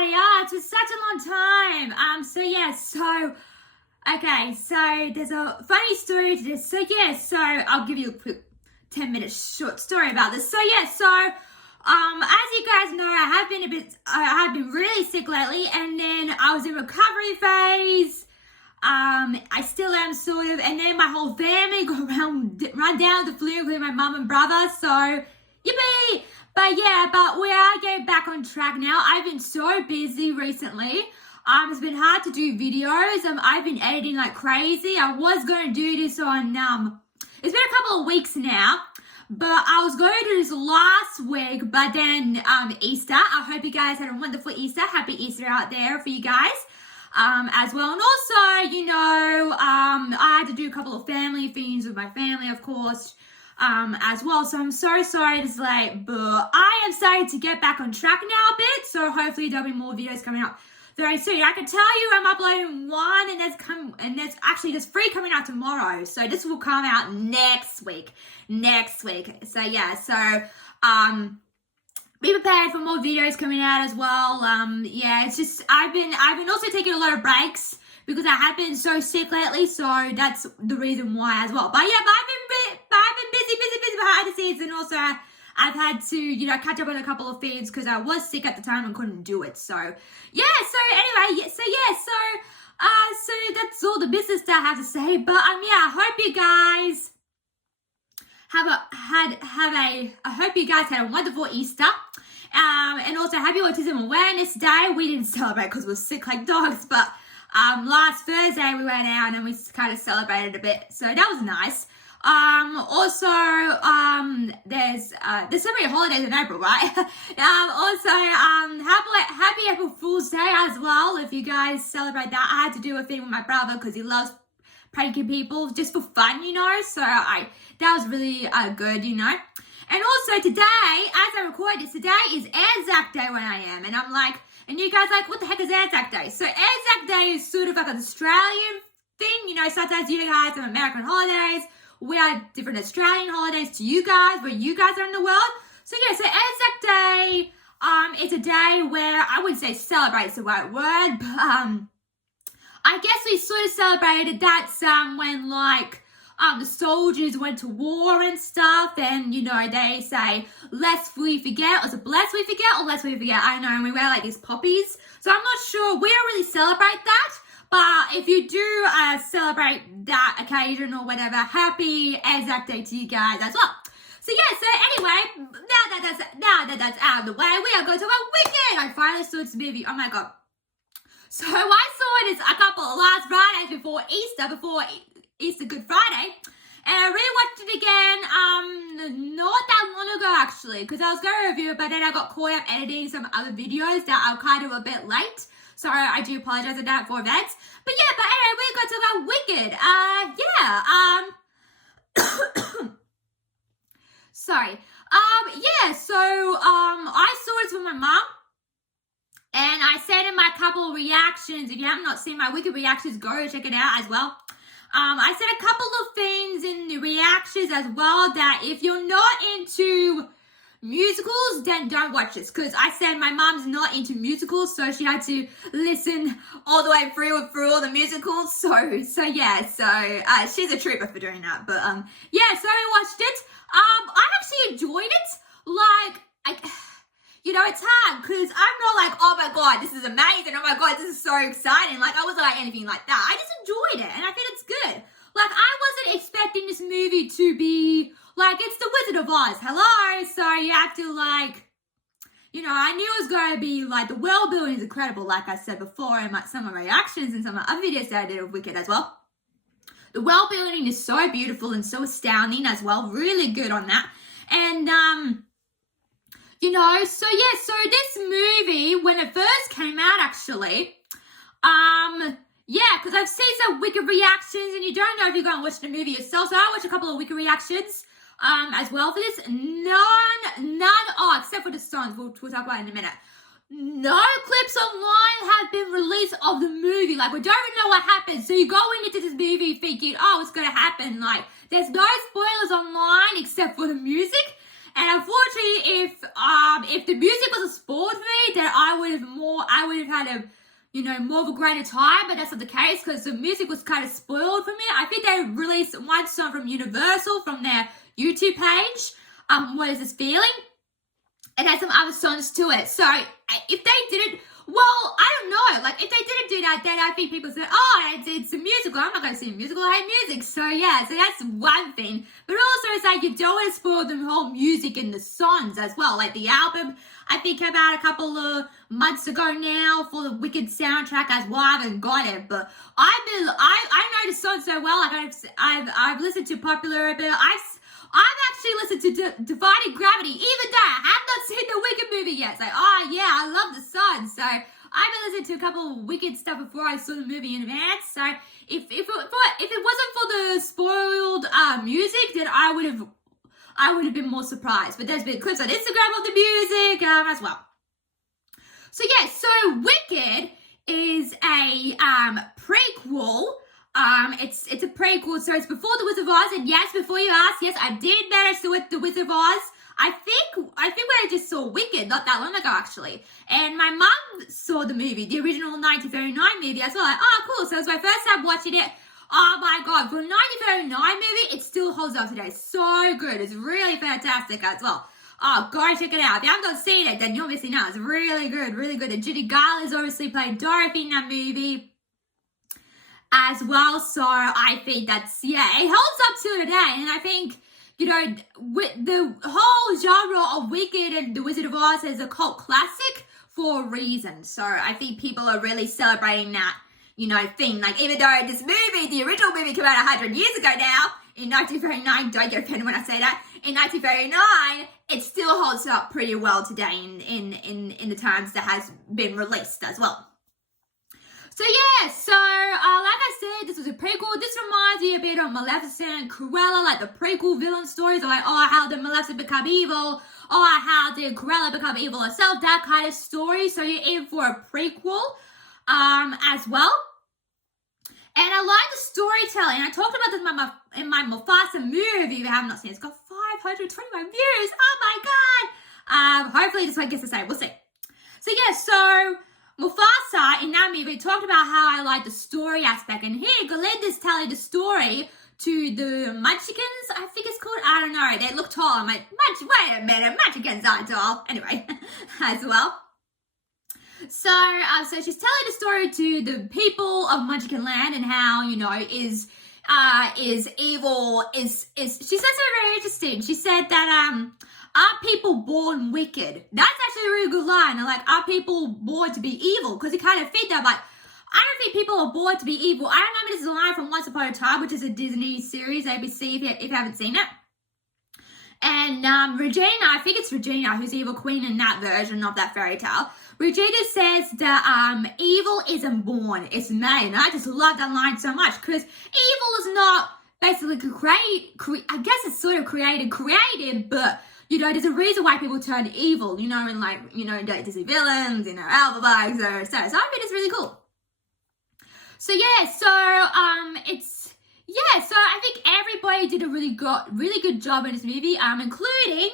everybody. It's been such a long time. Okay, so there's a funny story to this. So I'll give you a quick 10-minute short story about this. As you guys know, I have been really sick lately, and then I was in recovery phase. I still am sort of, and then my whole family got run down with the flu, including my mum and brother. So, yippee! But we are getting back on track now. I've been so busy recently. It's been hard to do videos. I've been editing like crazy. I was going to do this on, it's been a couple of weeks now, but I was going to do this last week, but then Easter. I hope you guys had a wonderful Easter. Happy Easter out there for you guys. As well. And also, I had to do a couple of family things with my family, of course, as well. So I'm so sorry it's late, but I am starting to get back on track now a bit. So hopefully there'll be more videos coming up very soon. I can tell you I'm uploading one, and there's actually just 3 coming out tomorrow. So this will come out next week. Be prepared for more videos coming out as well. It's just I've been also taking a lot of breaks because I have been so sick lately, so that's the reason why as well. But I've been busy behind the scenes, and also I've had to catch up on a couple of things because I was sick at the time and couldn't do it. So that's all the business that I have to say. But I hope you guys I hope you guys had a wonderful Easter. And also happy Autism Awareness Day. We didn't celebrate because we were sick like dogs, but last Thursday we went out and we kind of celebrated a bit. So that was nice. There's so many holidays in April, right? Happy April Fool's Day as well. If you guys celebrate that, I had to do a thing with my brother because he loves pranking people just for fun, so that was really good, And also today, as I record this, today is Anzac Day where I am, and I'm like, and you guys like, what the heck is Anzac Day? So Anzac Day is sort of like an Australian thing, sometimes you guys have American holidays, we have different Australian holidays to you guys, where you guys are in the world. So Anzac Day, it's a day where, I wouldn't say celebrate is the right word, but I guess we sort of celebrated that when the soldiers went to war and stuff, and they say lest we forget, or is it bless we forget or lest we forget? I don't know, and we wear like these poppies. So I'm not sure, we don't really celebrate that, but if you do celebrate that occasion or whatever, happy Anzac Day to you guys as well. So anyway, now that that's out of the way, we are going to talk about Wicked. I finally saw this movie. Oh my god. So I saw this a couple of last Fridays before Easter Good Friday, and I really watched it again not that long ago actually, because I was going to review it, but then I got caught up editing some other videos that are kind of a bit late, so I do apologize for that for events. But anyway, we're going to talk about Wicked. Sorry. I saw it with my mom. And I said in my couple of reactions, if you have not seen my Wicked reactions, go check it out as well. I said a couple of things in the reactions as well that if you're not into musicals, then don't watch this. Because I said my mom's not into musicals, so she had to listen all the way through all the musicals. So she's a trooper for doing that. But so I watched it. I actually enjoyed it. It's hard because I'm not like, oh my god, this is amazing, oh my god, this is so exciting. I wasn't like anything like that. I just enjoyed it and I think it's good. I wasn't expecting this movie to be it's the Wizard of Oz. Hello? So you have to I knew it was going to be the world building is incredible, like I said before in some of my reactions and some of my other videos that I did of Wicked as well. The world building is so beautiful and so astounding as well. Really good on that. And so this movie, when it first came out, actually, because I've seen some Wicked reactions, and you don't know if you're going to watch the movie yourself, so I watched a couple of Wicked reactions, as well for this. Except for the songs, we'll talk about it in a minute. No clips online have been released of the movie. We don't even know what happens, so you're going into this movie thinking, oh, it's going to happen, there's no spoilers online except for the music. And unfortunately, if the music wasn't spoiled for me, then I would have had a, you know, more of a greater time, but that's not the case because the music was kind of spoiled for me. I think they released one song from Universal from their YouTube page. What is this feeling? It has some other songs to it. So if they didn't, well, I don't know. Like, if they didn't do that, then I think people said, oh, it's a musical. I'm not going to see a musical. I hate music. So, yeah, so that's one thing. But also, it's like you don't want to spoil the whole music and the songs as well. Like, the album, I think, came out a couple of months ago now for the Wicked soundtrack as well. I haven't got it. But I know the song so well. Like, I've listened to Popular a bit. I've actually listened to Dividing Gravity, even though I have not seen the Wicked movie yet. It's like, oh yeah, I love the song. So I've been listening to a couple of Wicked stuff before I saw the movie in advance. So if it wasn't for the spoiled music, then I would have been more surprised. But there's been clips on Instagram of the music as well. So yeah, so Wicked is a prequel. It's a prequel, so it's before The Wizard of Oz, and yes, before you ask, yes, I did manage to with The Wizard of Oz. I think when I just saw Wicked not that long ago, actually, and my mum saw the movie, the original 1939 movie as well. Like, oh, cool, so it was my first time watching it. Oh my god, for a 1939 movie, it still holds up today. So good, it's really fantastic as well. Oh, go check it out. If you haven't seen it, then you're missing out. It's really good, really good. And Judy Garland's obviously played Dorothy in that movie as well, so I think that's, yeah, it holds up to today, and I think, you know, with the whole genre of Wicked and The Wizard of Oz is a cult classic for a reason, so I think people are really celebrating that, you know, thing, like, even though this movie, the original movie came out 100 years ago now, in 1939, don't get offended when I say that, in 1939, it still holds up pretty well today in the times that has been released as well. So yeah, so like I said, this was a prequel. This reminds me a bit of Maleficent and Cruella, like the prequel villain stories, like, oh, how did Maleficent become evil? Oh, how did Cruella become evil herself? That kind of story. So you're in for a prequel as well. And I like the storytelling. I talked about this in my Mufasa movie. If you have not seen it, it's got 521 views. Oh my god. Hopefully this one gets the same. We'll see. So yeah, so Mufasa in that movie talked about how I like the story aspect, and here Galinda's telling the story to the Munchkins, I think it's called. I don't know. They look tall. I'm like, wait a minute, Munchkins aren't tall. Anyway, as well. So, so she's telling the story to the people of Munchkin Land and how, you know, is evil is she said something very interesting. She said that are people born wicked? That's actually a really good line. I'm like, are people born to be evil? Because it kind of fit that. Like, I don't think people are born to be evil. I remember this is a line from Once Upon a Time, which is a Disney series, ABC, if you haven't seen it. And Regina, I think it's Regina who's evil queen in that version of that fairy tale. Regina says that evil isn't born, it's made. And I just love that line so much because evil is not basically I guess it's sort of created, but you know, there's a reason why people turn evil, you know, and like, you know, Disney villains, you know, Elphaba, so I think it's really cool. So yeah, so so I think everybody did a really good job in this movie, including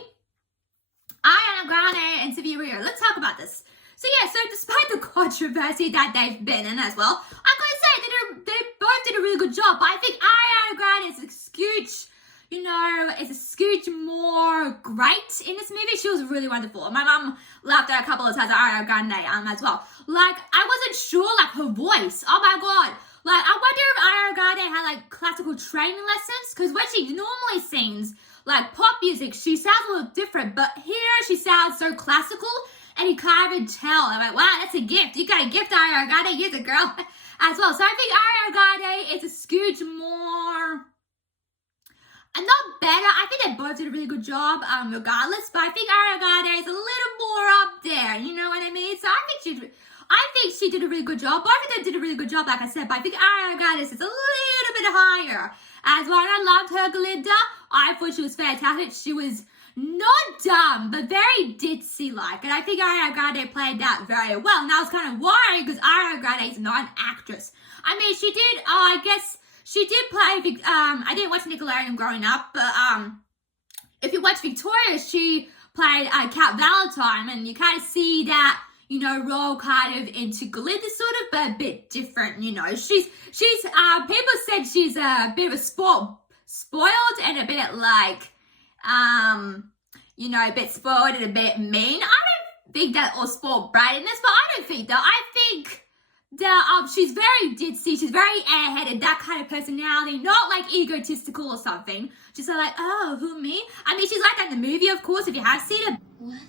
Ariana Grande and Sophia Rio. Let's talk about this. So yeah, so despite the controversy that they've been in as well, I gotta say they both did a really good job. But I think Ariana Grande is a scooch, you know, is a scooch more great in this movie. She was really wonderful. My mum laughed at a couple of times at Ariana Grande as well. Like, I wasn't sure, like, her voice. Oh my god. Like, I wonder if Ariana Grande had, like, classical training lessons. Because when she normally sings, like, pop music, she sounds a little different. But here, she sounds so classical. And you can't even tell. I'm like, wow, that's a gift. You got a gift, Ariana Grande. Use it, girl. As well. So I think Ariana Grande is a scooch more... and not better. I think they both did a really good job, regardless. But I think Ariana Grande is a little more up there. You know what I mean? So I think she did a really good job. Both of them did a really good job, like I said. But I think Ariana Grande is a little bit higher as well. And I loved her, Galinda. I thought she was fantastic. She was not dumb, but very ditzy-like. And I think Ariana Grande played that very well. And I was kind of worried because Ariana Grande is not an actress. I mean, she did, I guess... she did play, I didn't watch Nickelodeon growing up, but if you watch Victoria, she played Cat Valentine, and you kind of see that, you know, role kind of into Glinda sort of, but a bit different, you know. She's people said she's a bit of a spoiled and a bit like, you know, a bit spoiled and a bit mean. I don't think that, or spoiled brat in this, but I don't think that. I think that she's very ditzy, she's very airheaded, that kind of personality, not like egotistical or something. Just like, oh, who, me? I mean, she's like that in the movie, of course, if you have seen it. What?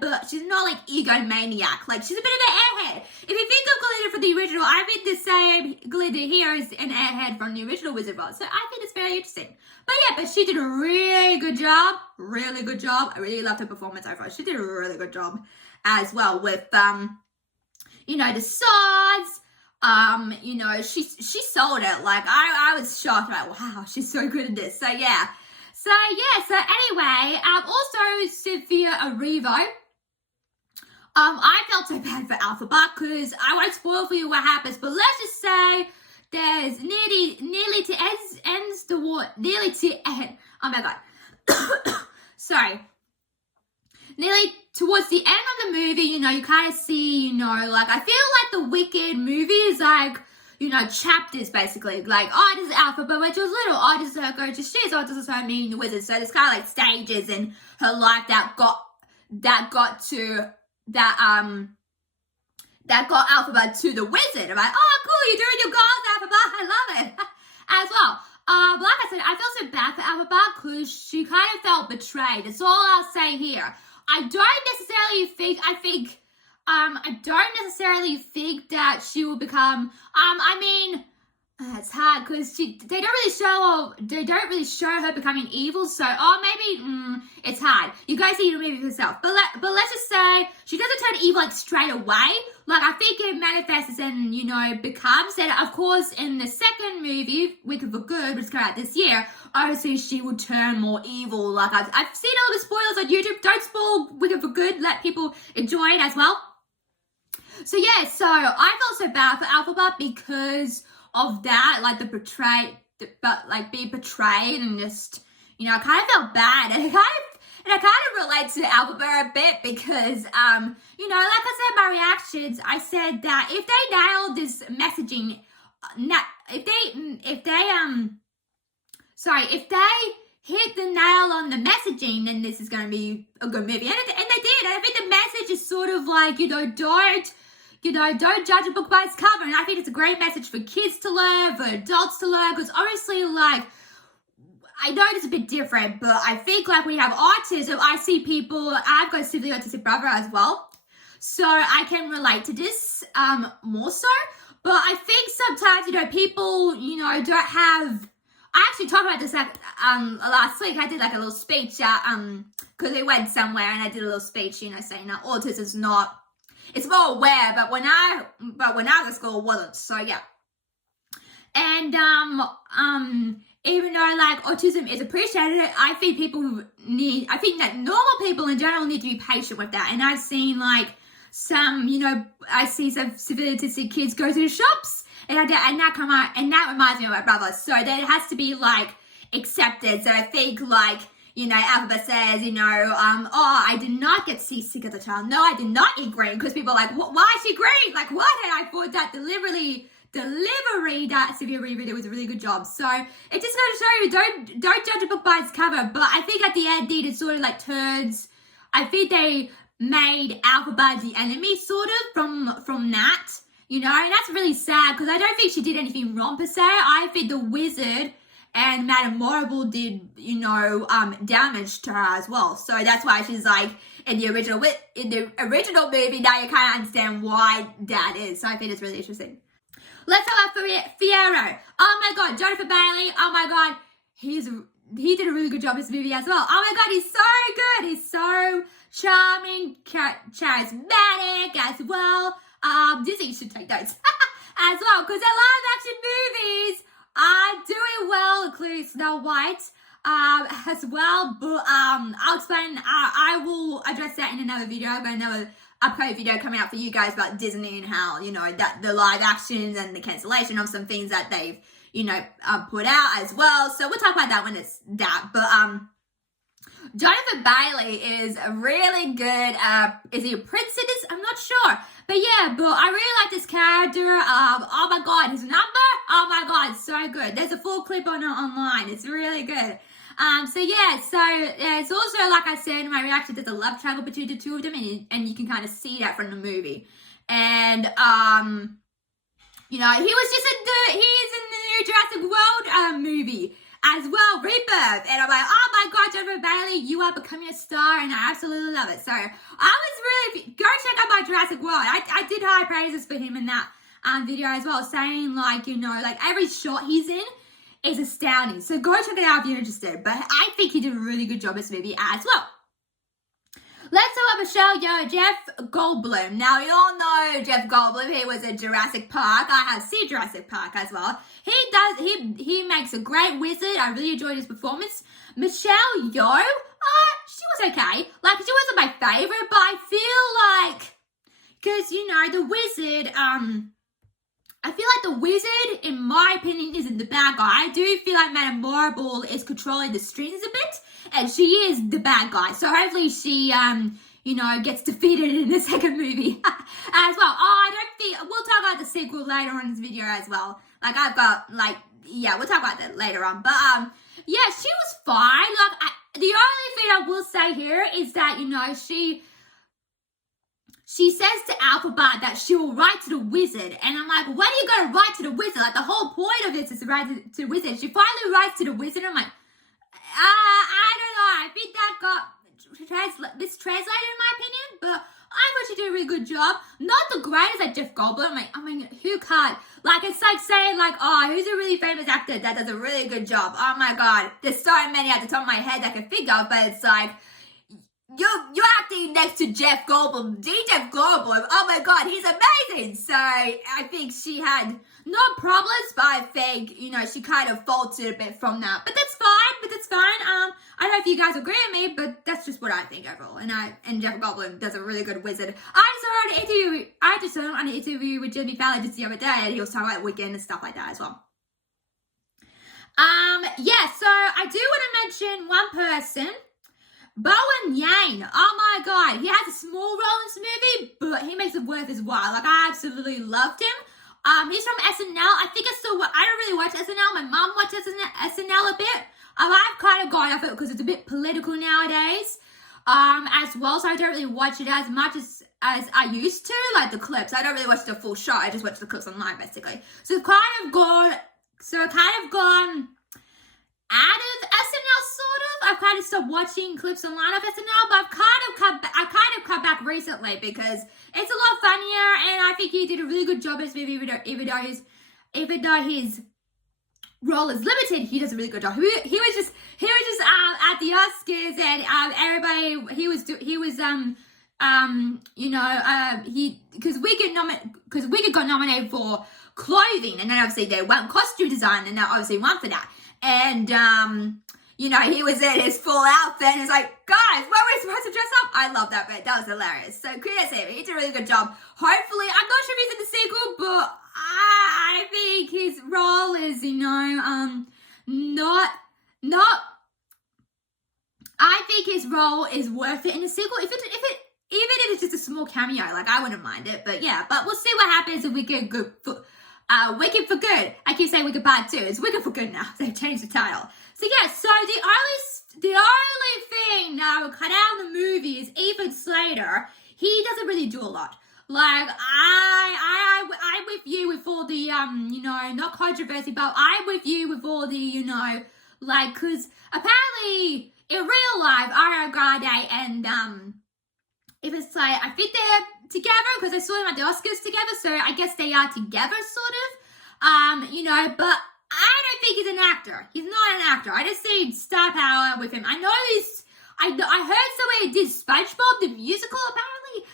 But she's not like egomaniac. Like, she's a bit of an airhead. If you think of Glinda from the original, I think the same Glinda here is an airhead from the original Wizard of Oz. So I think it's very interesting. But yeah, but she did a really good job. Really good job. I really loved her performance overall. She did a really good job as well with, you know, the swords. You know, she sold it. Like, I was shocked. Like, wow, she's so good at this. So yeah. So anyway, also Sophia Arivo. I felt so bad for Alphaba because I won't spoil for you what happens, but let's just say there's nearly to end. Oh my god. Sorry. Nearly towards the end of the movie, you know, you kind of see, you know, like, I feel like the Wicked movie is like, you know, chapters basically. Like, oh, this is Alphaba when she was little. Oh, this is her go to she's. Oh, this is her meeting the wizard. So there's kind of like stages in her life that got Alphaba to the wizard. I'm like, oh, cool, you're doing your goals, Alphaba. I love it. As well. Like I said, I felt so bad for Alphaba because she kind of felt betrayed. That's all I'll say here. I don't necessarily think that she will become, I mean, it's hard because they don't really show her becoming evil, so, maybe, it's hard. You guys see the movie for yourself. But let's just say she doesn't turn evil, like, straight away. Like, I think it manifests and, you know, becomes, and of course, in the second movie, Wicked for Good, which came out this year, obviously she will turn more evil. Like, I've seen all the spoilers on YouTube. Don't spoil Wicked for Good. Let people enjoy it as well. So, yeah, so I felt so bad for Alphaba because of that, like being betrayed and just, you know, I kind of felt bad. And I kind of relate to Alphaba a bit because, you know, like I said, my reactions, I said that if they nailed this messaging, if they hit the nail on the messaging, then this is going to be a good movie. And they did. And I think the message is sort of like, don't judge a book by its cover. And I think it's a great message for kids to learn, for adults to learn, because obviously, like, I know it's a bit different, but I think, like, when you have autism, I see people, I've got a severely autistic brother as well, so I can relate to this more so. But I think sometimes, you know, people, you know, don't have, I actually talked about this last week. I did like a little speech because they went somewhere and I did a little speech, you know, saying that autism's not, it's more aware, but when I was at school, it wasn't. So yeah. And even though like autism is appreciated, I think that normal people in general need to be patient with that. And I've seen like some, you know, I see some severely autistic kids go to the shops, and that reminds me of my brother. So that it has to be like accepted. So I think like, you know, Alphaba says, you know, I did not get seasick as a child. No, I did not eat green, because people are like, why is she green? Like, what? And I thought that delivery that Sophia Arivo did was a really good job. So it just goes to show you, don't judge a book by its cover. But I think at the end it sort of like turns, I think they made Alphaba the enemy sort of from that, you know, and that's really sad because I don't think she did anything wrong per se. I think the wizard and Madame Morrible did, you know, damage to her as well. So that's why she's like, in the original movie, now you kind of understand why that is. So I think it's really interesting. Let's talk about Fiyero. Oh my god, Jonathan Bailey. Oh my god, he did a really good job in this movie as well. Oh my god, he's so good. He's so charming, charismatic as well. Disney should take notes as well, because their live action movies are doing well, including Snow White as well. But I'll explain. I will address that in another video. I've got another upcoming video coming out for you guys about Disney and how, you know, that the live actions and the cancellation of some things that they've, you know, put out as well. So we'll talk about that when it's that. But Jonathan Bailey is a really good, is he a prince in this? I'm not sure. But yeah, but I really like this character. Oh my god, his number? Oh my god, so good. There's a full clip on it online. It's really good. So it's also, like I said in my reaction, there's a love triangle between the two of them, and you can kind of see that from the movie. And, you know, he's in the new Jurassic World movie as well, Rebirth. And I'm like, oh my god, Jonathan Bailey, you are becoming a star, and I absolutely love it. So I was really, go check out my Jurassic World. I did high praises for him in that video as well, saying like, you know, like every shot he's in is astounding. So go check it out if you're interested. But I think he did a really good job in this movie as well. Let's talk about Michelle Yeoh, Jeff Goldblum. Now, you all know Jeff Goldblum. He was in Jurassic Park. I have seen Jurassic Park as well. He makes a great wizard. I really enjoyed his performance. Michelle Yeoh, she was okay. Like, she wasn't my favorite, but I feel like, because, you know, the wizard, I feel like the wizard, in my opinion, isn't the bad guy. I do feel like Madame Marble is controlling the strings a bit, and she is the bad guy. So hopefully she, you know, gets defeated in the second movie as well. Oh, I don't think, we'll talk about the sequel later on in this video as well. Like, I've got, like, yeah, we'll talk about that later on. But, yeah, she was fine. Like, the only thing I will say here is that, you know, she says to Alphabet that she will write to the wizard. And I'm like, what are you going to write to the wizard? Like, the whole point of this is to write to the wizard. She finally writes to the wizard. I'm like, I don't know. I think that got mistranslated in my opinion. But I thought she did a really good job. Not the greatest like Jeff Goldblum. I'm like, I mean, who can't? Like, it's like saying, like, oh, who's a really famous actor that does a really good job? Oh, my God. There's so many at the top of my head that I can think of. But it's like, you're acting next to Jeff Goldblum. Jeff Goldblum, oh my god, he's amazing. So I think she had no problems, but I think, you know, she kind of faltered a bit from that. But that's fine. I don't know if you guys agree with me, but that's just what I think overall. And Jeff Goldblum does a really good wizard. I just saw him on an interview with Jimmy Fallon just the other day, and he was talking about Wicked and stuff like that as well. Yeah, so I do want to mention one person. Bowen Yang, oh my god, he has a small role in this movie, but he makes it worth his while. Like, I absolutely loved him. He's from SNL. I don't really watch SNL. My mom watches SNL a bit. I've kind of gone off it because it's a bit political nowadays, as well, so I don't really watch it as much as I used to, like the clips. I don't really watch the full show. I just watch the clips online, basically. So it's kind of gone out of SNL, sort of. I've kind of stopped watching clips online of SNL, but I've kind of come back recently because it's a lot funnier, and I think he did a really good job in this movie, even though his role is limited. He does a really good job. He was just at the Oscars, and everybody because Wicked got nominated for clothing, and then obviously they won costume design, and they obviously won for that. And, you know, he was in his full outfit, and it's like, guys, were we supposed to dress up? I love that bit. That was hilarious. So, kudos to him. He did a really good job. Hopefully, I'm not sure if he's in the sequel, but I think his role is, you know, I think his role is worth it in the sequel. Even if it's just a small cameo, like, I wouldn't mind it. But, yeah, but we'll see what happens if we get good Wicked for Good. I keep saying Wicked Part 2. It's Wicked for Good now. They've changed the title. So yeah, so the only thing that I would cut out of the movie is Ethan Slater. He doesn't really do a lot. Like, I'm with you with all the, you know, not controversy, but I'm with you with all the, you know, like, because apparently in real life, Ariana Grande and, if it's like, I think they're together because I saw them at the Oscars together, so I guess they are together, sort of. You know, but I don't think he's an actor. He's not an actor. I just see star power with him. I know I heard somewhere he did SpongeBob the musical, apparently.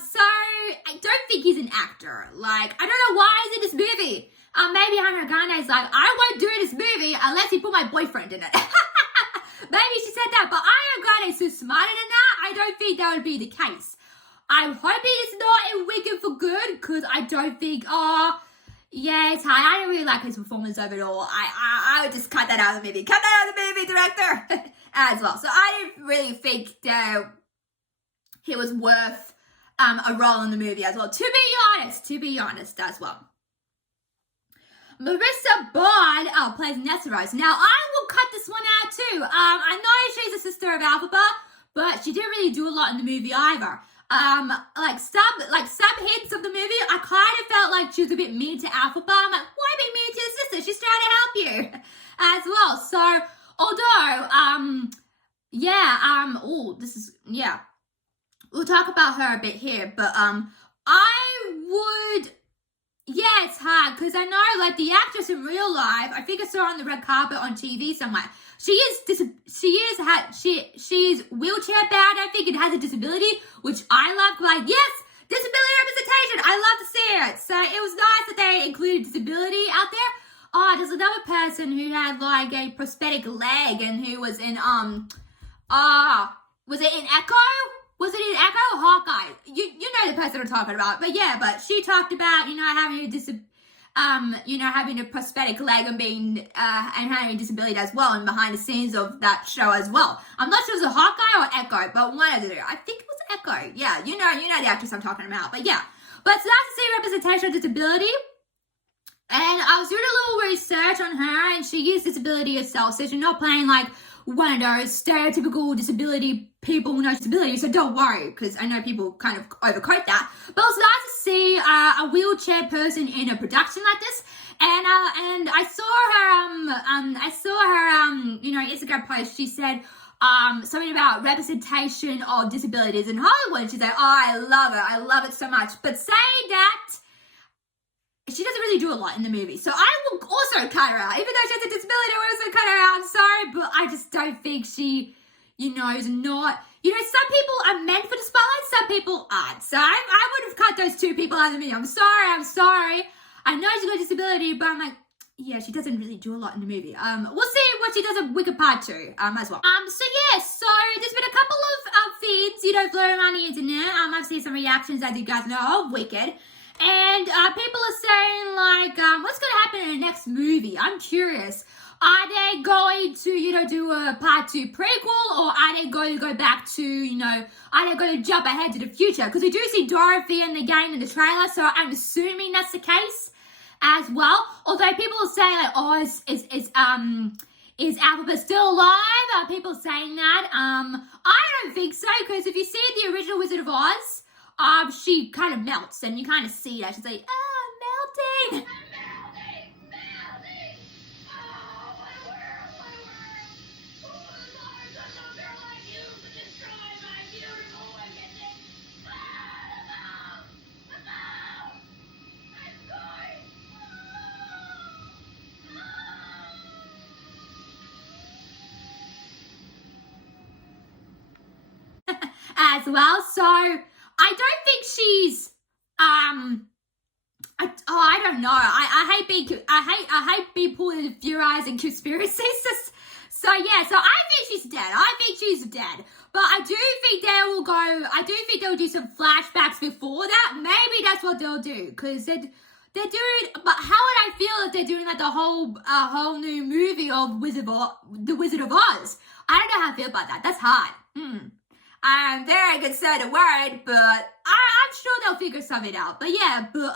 So I don't think he's an actor. Like, I don't know why he's in this movie. Maybe Ariana Grande's like, I won't do this movie unless you put my boyfriend in it. Maybe she said that, but Ariana Grande is so smarter than that. I don't think that would be the case. I'm hoping it's not in Wicked for Good, because I don't think, Yeah, it's hard. I didn't really like his performance overall. I would just cut that out of the movie. Cut that out of the movie, director, as well. So I didn't really think that he was worth a role in the movie as well. To be honest as well. Marissa Bond plays Nessarose. Now I will cut this one out too. I know she's a sister of Alphaba, but she didn't really do a lot in the movie either. Like some hints of the movie, I kind of felt like she was a bit mean to Alphaba. I'm like, why be mean to your sister? She's trying to help you as well. So, although, we'll talk about her a bit here, but, it's hard, because I know, like, the actress in real life, I think I saw her on the red carpet on TV somewhere. She's wheelchair bound, I think, and has a disability, which I love. Like, yes, disability representation. I love to see it. So it was nice that they included disability out there. Oh, there's another person who had like a prosthetic leg and who was in was it in Echo? Was it in Echo or Hawkeye? You know the person I'm talking about. But yeah, but she talked about, having a prosthetic leg and being and having a disability as well, and behind the scenes of that show as well. I'm not sure if it was a Hawkeye or Echo, but one of the two. I think it was Echo. Yeah, you know the actress I'm talking about. But yeah, but it's nice to see representation of disability. And I was doing a little research on her, and she is disability herself, so she's not playing like one of those stereotypical disability people with no disability, so don't worry, because I know people kind of overcoat that. But it was nice to see a wheelchair person in a production like this, and I saw her Instagram post. She said something about representation of disabilities in Hollywood. She's like, oh, I love it so much. But saying that, she doesn't really do a lot in the movie. So I will also cut her out. Even though she has a disability, I will also cut her out. I'm sorry, but I just don't think she, is not... some people are meant for the spotlight, some people aren't. So I would have cut those two people out of the movie. I'm sorry. I know she's got a disability, but I'm like, yeah, she doesn't really do a lot in the movie. We'll see what she does in Wicked Part 2, as well. So there's been a couple of feeds, floating around the internet. I've seen some reactions, as you guys know, of Wicked. And people are saying, like, what's going to happen in the next movie? I'm curious. Are they going to, do a part 2 prequel, or are they going to go back to, are they going to jump ahead to the future? Because we do see Dorothy in the game in the trailer, so I'm assuming that's the case as well. Although people are saying, like, oh, is Alphaba still alive? Are people saying that? I don't think so, because if you see the original Wizard of Oz, she kind of melts, and you kind of see that. She's like, melting. Oh, my world. Who was ours? A mother like you to destroy my beautiful wickedness? The bow. I'm going. As well, so I don't think she's I don't know. I hate being pulled into theorizing conspiracies. So yeah, so I think she's dead. But I do think they'll do some flashbacks before that. Maybe that's what they'll do, because they're doing. But how would I feel if they're doing like the whole new movie of the Wizard of Oz? I don't know how I feel about that. That's hard. I'm very concerned and worried, but I'm sure they'll figure something out. But yeah, we'll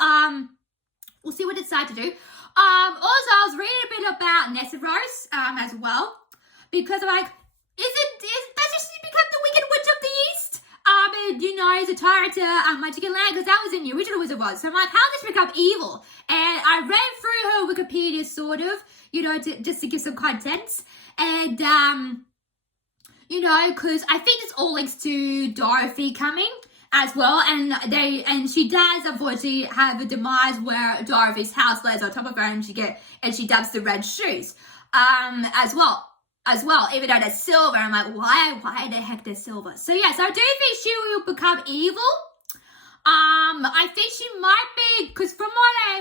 see what they decide to do. Also, I was reading a bit about Nessarose, as well, because I'm like, does she become the Wicked Witch of the East? Is a tyrant to Magic Land, because that was in the original Wizard of Oz. So I'm like, how does she become evil? And I read through her Wikipedia, sort of, just to give some content, and because I think it's all links to Dorothy coming as well, and she does unfortunately have a demise where Dorothy's house lays on top of her, and she dumps the red shoes, as well. Even though they're silver, I'm like, why the heck they're silver? So yes, I do think she will become evil. I think she might be, because from what I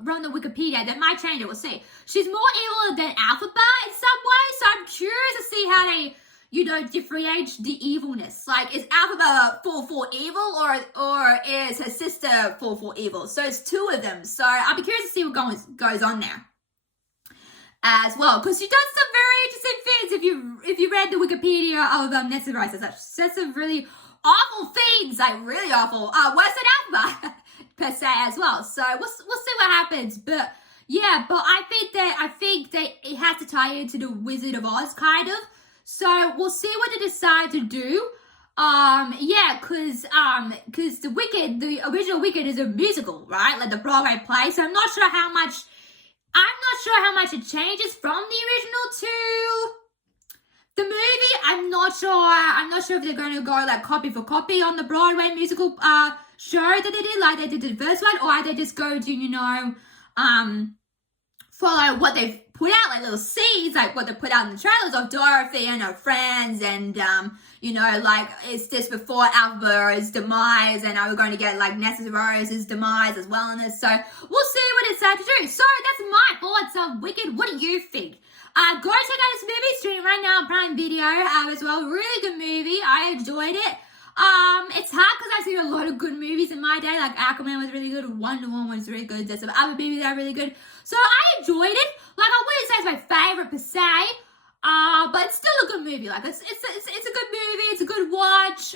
read on the Wikipedia, that might change it. We'll see. She's more evil than Alphaba in some way, so I'm curious to see how they, you know, differentiate the evilness. Like, is Alphaba full evil, or is her sister full evil? So it's two of them. So I'll be curious to see what goes on there as well, because she does some very interesting things. If you read the Wikipedia of Nessa Rice, says some really awful things, like really awful, worse than Alphaba per se as well. So we'll see what happens, but yeah, but I think that it has to tie into the Wizard of Oz kind of. So we'll see what they decide to do. Yeah, cause the original Wicked is a musical, right? Like the Broadway play. So I'm not sure how much it changes from the original to the movie. I'm not sure if they're going to go like copy for copy on the Broadway musical show that they did, like they did the first one, or are they just going to, you know, follow what they've put out, like little seeds, like what they put out in the trailers of Dorothy and her friends, and you know, like, is this before Alphaba's demise, and are we going to get like Nessa Rose's demise as well in this? So we'll see what it's sad to do. So that's my thoughts of Wicked. What do you think? Go check out this movie, stream right now on Prime Video as well. Really good movie. I enjoyed it. It's hard because I've seen a lot of good movies in my day. Like Aquaman was really good, Wonder Woman was really good. There's some other movies that are really good. So I enjoyed it. Like, I wouldn't say it's my favorite per se, but it's still a good movie. Like, it's a good movie. It's a good watch.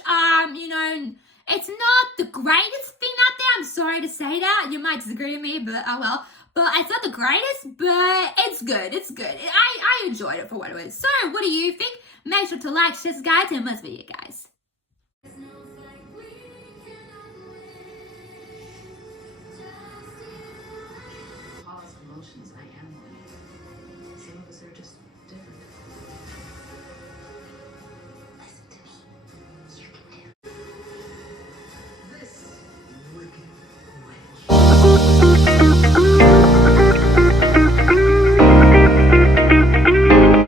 You know, it's not the greatest thing out there. I'm sorry to say that. You might disagree with me, but oh well. But it's not the greatest, but it's good. It's good. I enjoyed it for what it was. So, what do you think? Make sure to like, share, subscribe, and let's video, guys.